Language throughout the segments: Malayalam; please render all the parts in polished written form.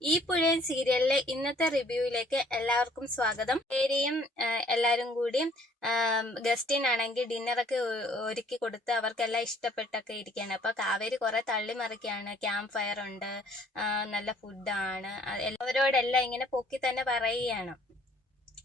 ഈ പുഴയൻ സീരിയലിലെ ഇന്നത്തെ റിവ്യൂയിലേക്ക് എല്ലാവർക്കും സ്വാഗതം. പേരെയും എല്ലാരും കൂടി ഗസ്റ്റിനാണെങ്കിൽ ഡിന്നറൊക്കെ ഒരുക്കി കൊടുത്ത് അവർക്കെല്ലാം ഇഷ്ടപ്പെട്ടൊക്കെ ഇരിക്കുകയാണ്. അപ്പൊ കാവേരി കുറെ തള്ളിമറിക്കുകയാണ്. ക്യാമ്പ് ഫയർ ഉണ്ട്, നല്ല ഫുഡാണ്, എല്ലാവരോടെല്ലാം ഇങ്ങനെ പൊക്കി തന്നെ പറയുകയാണ്.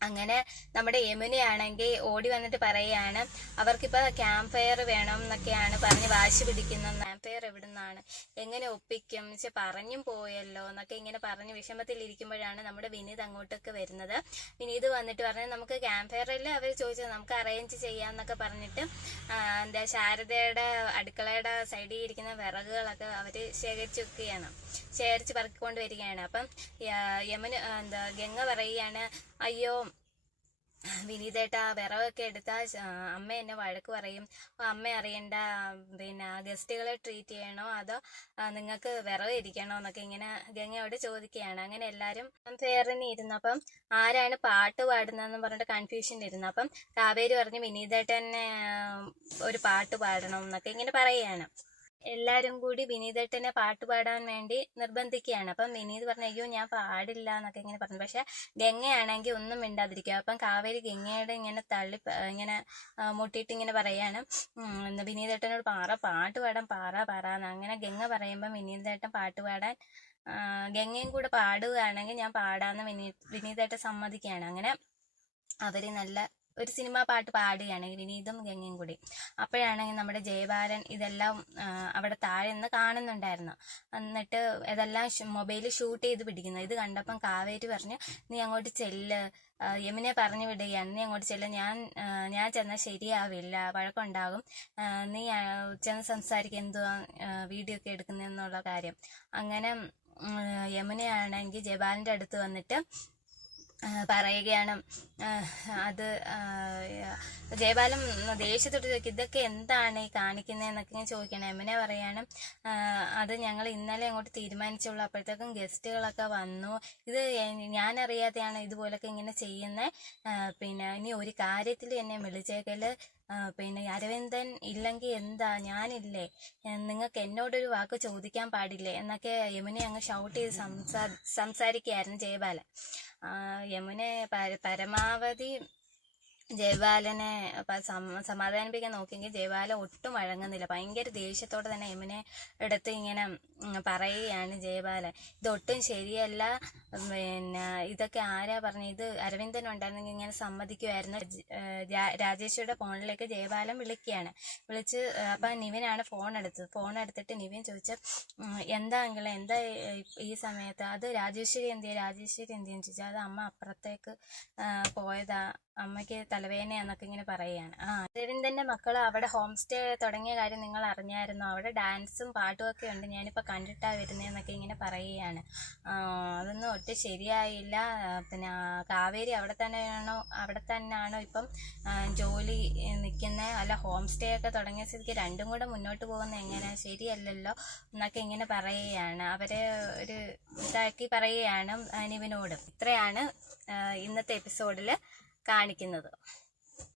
അങ്ങനെ നമ്മുടെ യമുനയാണെങ്കിൽ ഓടി വന്നിട്ട് പറയുകയാണ്, അവർക്കിപ്പോ ക്യാമ്പ് ഫയർ വേണം എന്നൊക്കെയാണ് പറഞ്ഞ് വാശി പിടിക്കുന്നത്. ക്യാമ്പ് ഫയർ എവിടുന്നാണ്, എങ്ങനെ ഒപ്പിക്കും, പറഞ്ഞും പോയല്ലോ എന്നൊക്കെ ഇങ്ങനെ പറഞ്ഞ് വിഷമത്തിലിരിക്കുമ്പോഴാണ് നമ്മുടെ വിനീത് അങ്ങോട്ടൊക്കെ വരുന്നത്. വിനീത് വന്നിട്ട് പറഞ്ഞ് നമുക്ക് ക്യാമ്പ് ഫയറിൽ അവർ ചോദിച്ചത് നമുക്ക് അറേഞ്ച് ചെയ്യാന്നൊക്കെ പറഞ്ഞിട്ട് ശാരദയുടെ അടുക്കളയുടെ സൈഡിൽ ഇരിക്കുന്ന വിറകുകളൊക്കെ അവര് ശേഖരിച്ച് പറക്കിക്കൊണ്ട് വരികയാണ്. അപ്പം ഗംഗ പറയുകയാണ്, അയ്യോ വിനീതേട്ടാ വിറകൊക്കെ എടുത്താ അമ്മ എന്നെ വഴക്ക് പറയും, അമ്മ അറിയണ്ട, ഗസ്റ്റുകളെ ട്രീറ്റ് ചെയ്യണോ അതോ നിങ്ങൾക്ക് വിറക് ഇരിക്കണോ എന്നൊക്കെ ഇങ്ങനെ ഗംഗയോട് ചോദിക്കുകയാണ്. അങ്ങനെ എല്ലാരും ഫെയറിന് ഇരുന്നു. അപ്പം ആരാണ് പാട്ട് പാടുന്നതെന്ന് പറഞ്ഞിട്ട് കൺഫ്യൂഷൻ ഇരുന്നു. അപ്പം കാവേരി പറഞ്ഞു വിനീതേട്ടനെ ഒരു പാട്ട് പാടണം എന്നൊക്കെ ഇങ്ങനെ പറയുകയാണ്. എല്ലാരും കൂടി വിനീതേട്ടനെ പാട്ട് പാടാൻ വേണ്ടി നിർബന്ധിക്കുകയാണ്. അപ്പം വിനീത് പറഞ്ഞു അയ്യോ ഞാൻ പാടില്ല എന്നൊക്കെ ഇങ്ങനെ പറഞ്ഞു. പക്ഷെ ഗംഗയാണെങ്കിൽ ഒന്നും മിണ്ടാതിരിക്കുക. അപ്പം കാവേരി ഗംഗയുടെ ഇങ്ങനെ ഇങ്ങനെ മുട്ടിയിട്ട് ഇങ്ങനെ പറയാണ്, വിനീതേട്ടനോട് പാട്ട് പാടാൻ പാറാന്ന്. അങ്ങനെ ഗംഗ പറയുമ്പം വിനീതേട്ടൻ പാട്ട് പാടാൻ ഗംഗയും കൂടെ പാടുകയാണെങ്കിൽ ഞാൻ പാടാന്ന് വിനീതേട്ടൻ സമ്മതിക്കുകയാണ്. അങ്ങനെ അവര് നല്ല ഒരു സിനിമ പാട്ട് പാടുകയാണ് വിനീതും ഗംഗയും കൂടി. അപ്പോഴാണെങ്കിൽ നമ്മുടെ ജയബാലൻ ഇതെല്ലാം അവിടെ താഴെ നിന്ന് കാണുന്നുണ്ടായിരുന്നു. എന്നിട്ട് ഇതെല്ലാം മൊബൈലിൽ ഷൂട്ട് ചെയ്ത് പിടിക്കുന്നു. ഇത് കണ്ടപ്പം കാവേരി പറഞ്ഞു, നീ അങ്ങോട്ട് ചെല്ല്, യമുനെ പറഞ്ഞു വിടുകയാണ്, നീ അങ്ങോട്ട് ചെല്ല്, ഞാൻ ചെന്നാൽ ശരിയാവില്ല, വഴക്കുണ്ടാകും, നീ ചെന്ന് സംസാരിക്കുക, എന്തുവാ വീഡിയോ ഒക്കെ എടുക്കുന്നതെന്നുള്ള കാര്യം. അങ്ങനെ യമുനയാണെങ്കിൽ ജയബാലന്റെ അടുത്ത് വന്നിട്ട് പറയുകയാണ്. അത് ജയബാലൻ ദേഷ്യത്തോട്ട് ചോദിക്കും, ഇതൊക്കെ എന്താണ് ഈ കാണിക്കുന്നതെന്നൊക്കെ ചോദിക്കണം. യമുന പറയാണ്, അത് ഞങ്ങൾ ഇന്നലെ അങ്ങോട്ട് തീരുമാനിച്ചുള്ളൂ, അപ്പോഴത്തേക്കും ഗസ്റ്റുകളൊക്കെ വന്നു, ഇത് ഞാനറിയാതെയാണ് ഇതുപോലൊക്കെ ഇങ്ങനെ ചെയ്യുന്നത്, ഇനി ഒരു കാര്യത്തിൽ എന്നെ വിളിച്ചേക്കല്, അരവിന്ദൻ ഇല്ലെങ്കിൽ എന്താ, ഞാനില്ലേ, നിങ്ങൾക്ക് എന്നോടൊരു വാക്ക് ചോദിക്കാൻ പാടില്ലേ എന്നൊക്കെ യമുനെ അങ്ങ് ഷൗട്ട് ചെയ്ത് സംസാരിക്കുകയായിരുന്നു ജയബാലൻ. യമുനെ പരമാവധി ജയബാലനെ സമാധാനിപ്പിക്കാൻ നോക്കിയെങ്കിൽ ജയബാലൻ ഒട്ടും വഴങ്ങുന്നില്ല. ഭയങ്കര ദേഷ്യത്തോടെ തന്നെ യമുനെ എടുത്ത് ഇങ്ങനെ പറയുകയാണ് ജയബാലൻ, ഇതൊട്ടും ശരിയല്ല, ഇതൊക്കെ ആരാ പറഞ്ഞു, ഇത് അരവിന്ദൻ ഉണ്ടായിരുന്നെങ്കിൽ ഇങ്ങനെ സമ്മതിക്കുമായിരുന്നു. രാജേശ്വരിയുടെ ഫോണിലേക്ക് ജയബാലൻ വിളിക്കുകയാണ്. വിളിച്ച് അപ്പം നിവിനാണ് ഫോൺ എടുത്തിട്ട് നിവിൻ ചോദിച്ച, എന്താ അങ്കിളെ, എന്താ ഈ സമയത്ത്, അത് രാജേശ്വരി എന്തിയെന്ന് ചോദിച്ചാൽ അത് അമ്മ അപ്പുറത്തേക്ക് പോയതാ, അമ്മയ്ക്ക് തലവേദനയാന്നൊക്കെ ഇങ്ങനെ പറയുകയാണ്. അരവിന്ദന്റെ മക്കൾ അവിടെ ഹോം സ്റ്റേ തുടങ്ങിയ കാര്യം നിങ്ങൾ അറിഞ്ഞായിരുന്നോ, അവിടെ ഡാൻസും പാട്ടും ഒക്കെ ഉണ്ട്, ഞാനിപ്പോൾ കണ്ടിട്ടാ വരുന്നതെന്നൊക്കെ ഇങ്ങനെ പറയുകയാണ്. അതൊന്നും ഒട്ടും ശരിയായില്ല, കാവേരി അവിടെ തന്നെയാണോ ഇപ്പം ജോലി നിൽക്കുന്നത്, അല്ല ഹോം സ്റ്റേ ഒക്കെ തുടങ്ങിയ സ്ഥിതിക്ക് രണ്ടും കൂടെ മുന്നോട്ട് പോകുന്നത് എങ്ങനെ, ശരിയല്ലല്ലോ എന്നൊക്കെ ഇങ്ങനെ പറയുകയാണ്. അവരെ ഒരു ഇതാക്കി പറയുകയാണ് നിവിനോട്. ഇത്രയാണ് ഇന്നത്തെ എപ്പിസോഡിൽ കാണിക്കുന്നത്.